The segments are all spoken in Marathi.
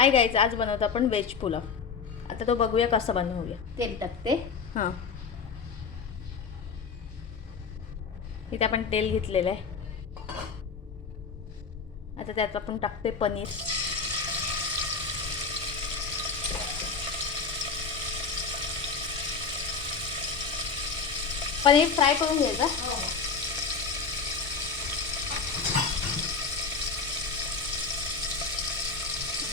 हाय गाईज, आज बनवतो आपण व्हेज पुलाव. आता तो बघूया कसं बनवूया. तेल टाकते. हां, इथे आपण तेल घेतलेलं आहे. आता त्यात आपण टाकते पनीर. पनीर फ्राय करून घ्यायचं.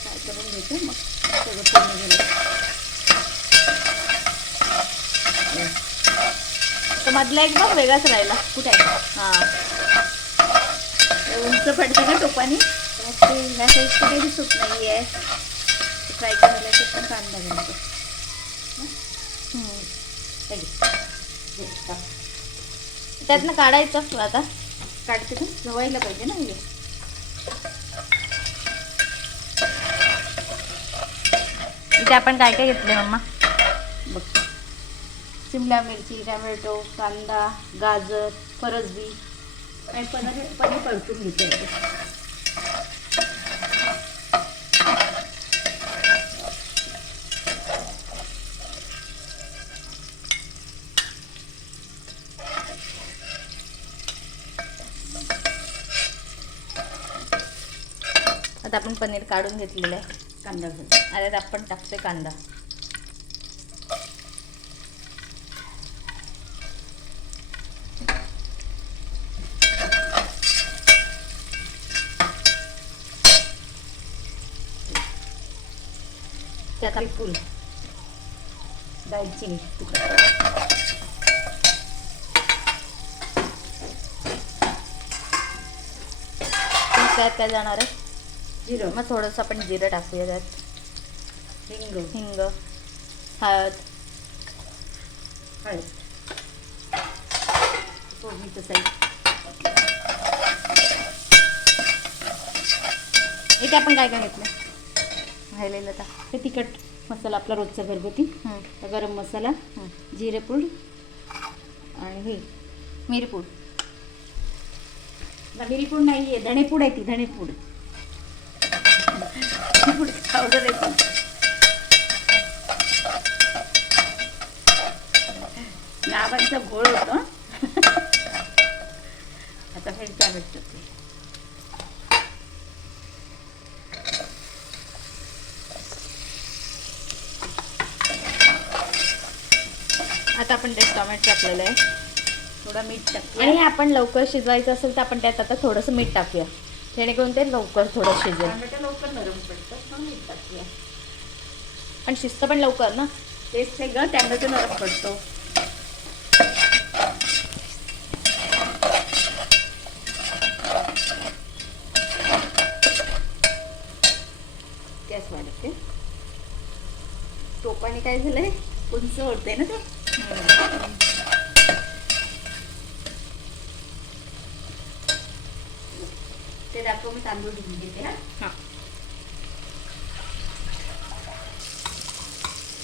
फ्राय करून घेते, मग सगळं पूर्ण झालं तर मधला एकदम वेगळाच राहिला. कुठे आहे? हां, उंच पडते ना टोपानी, मग ते ह्या साईडचं काही दिसत नाही आहे. फ्राय करायला ते पण कांदा घालतो. त्यातनं काढायचं आता. काढते ना, जवायला पाहिजे ना हे. इथे आपण काय काय घेतले मम्मा? बघ, शिमला मिरची, टमॅटो, कांदा, गाजर, फरसबी आणि पनीर परतून घेते. आता आपण पनीर काढून घेतलेलं आहे. कांदा घालते. आता आपण टाकते कांदा. त्यात फूल, दालचिनी तुकडा, त्यात काय जाणार आहे? जिरं, मग थोडंसं आपण जिरं टाकूया. त्यात हिंग, हळद, फोडणीचं साईड. इथे आपण काय काय घेतलं राहिलेलं आता? ते तिखट मसाला आपला रोजचा घरगुती, गरम मसाला, जिरेपूड आणि हे मिरपूड. मिरीपूड नाही आहे, धणेपूड आहे. ती धणेपूड पावडर आहे ती. नावांचा घोळ होतो. आता हे भेटतं ते. आता आपण त्यात टोमॅटो टाकलेलं आहे. थोडा मीठ टाकूया. आणि आपण लवकर शिजवायचं असेल तर आपण त्यात आता थोडंसं मीठ टाकूया, जेणेकरून ते लवकर थोडं शिजेल. टोमॅटो लवकर नरम पडतं, मग मीठ टाकूया. पण शिजतं पण लवकर ना. तेच ते ग, टोमॅटो नरम पडतो. गॅस वाढते. टोपाने काय झालंय, उंच होते ना ते. ते दाखव, मी तांदूळ धुवून घेते. हां,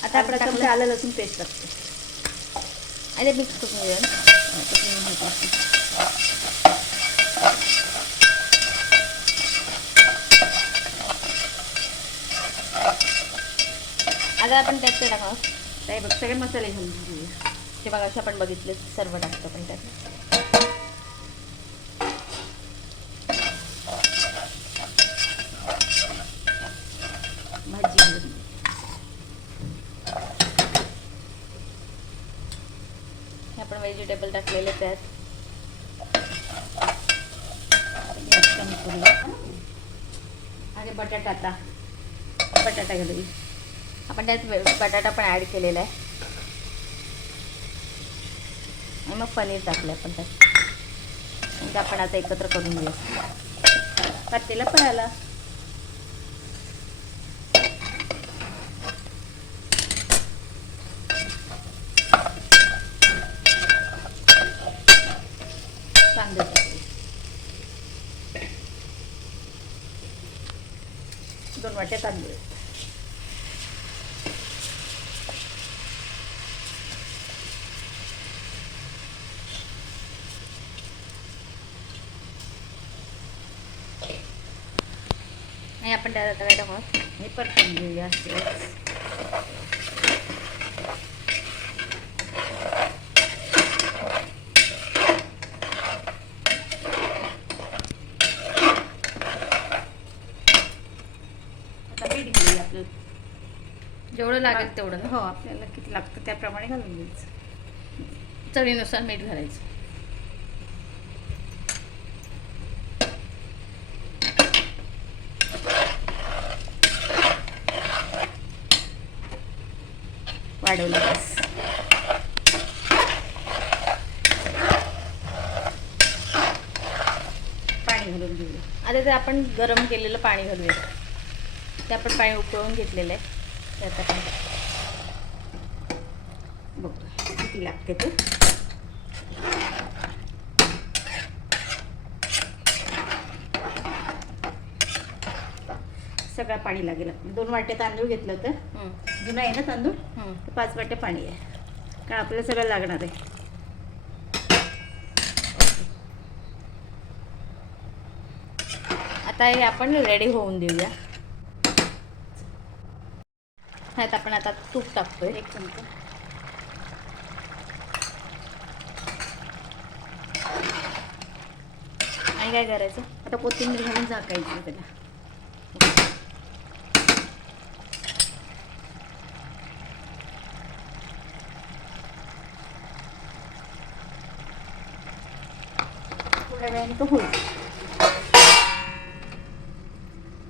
आता आपण चमचा टाकलं. आलं लसूण पेस्ट टाकते. आणि मिक्स करून घेऊया. आता आपण त्यात ते टाकावं. काय बघ, सगळे मसाले घालून घेऊया. ते बघा, असे आपण बघितले सर्व टाकतो आपण त्यात. भाजी घालून घे. हे आपण व्हेजिटेबल टाकलेले त्यात. गॅस कमी करूया. आणि बटाटा, आता बटाटा घालूया. आपण त्यात बटाटा पण ॲड केलेला आहे. आणि मग पनीर टाकलं आपण त्यात. म्हणजे आपण आता एकत्र करून घेऊया. पातेला पळाला. कांदे टाकले. 2 वाट्या तांदूळ. आणि आपण त्यात आता काय टाकू? हे परतून घेऊया असंच. आता मीठ घेऊया आपलं जेवढं लागेल तेवढं ना. हो, आपल्याला किती लागतं त्याप्रमाणे घालून द्यायचं. चवीनुसार मीठ घालायचं. वाढवलं बस. पाणी घालून घेऊया. आता ते आपण गरम केलेलं पाणी घालूया. ते आपण पाणी उकळून घेतलेलं आहे. त्यात आपण बघतो किती लागते ते. सगळं पाणी लागेल. 2 वाट्या तांदूळ घेतलं होतं. जुना आहे ना तांदूळ, तर 5 वाट्या पाणी आहे, कारण आपल्याला सगळं लागणार आहे. आता हे आपण रेडी होऊन देऊया. ह्यात आपण आता तूप टाकतोय 1 चमचा. आणि काय करायचं, आता कोथिंबीर घालून झाकायची त्याला. थोड्या वेळाने तो होईल.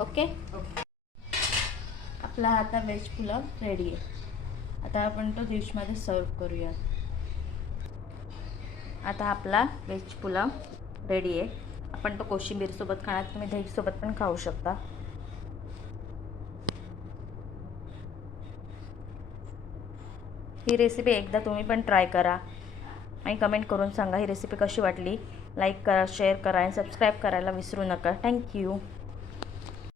ओके. आपला आता व्हेज पुलाव रेडी आहे. आता आपण तो डिशमध्ये सर्व करूया. आता आपला व्हेज पुलाव रेडी आहे. आपण तो कोशिंबीरसोबत खाणार, तुम्ही दहीसोबत पण खाऊ शकता. ही रेसिपी एकदा तुम्ही पण ट्राय करा आणि कमेंट करून सांगा ही रेसिपी कशी वाटली. लाईक करा, शेअर करा आणि सबस्क्राईब करायला विसरू नका. थँक्यू.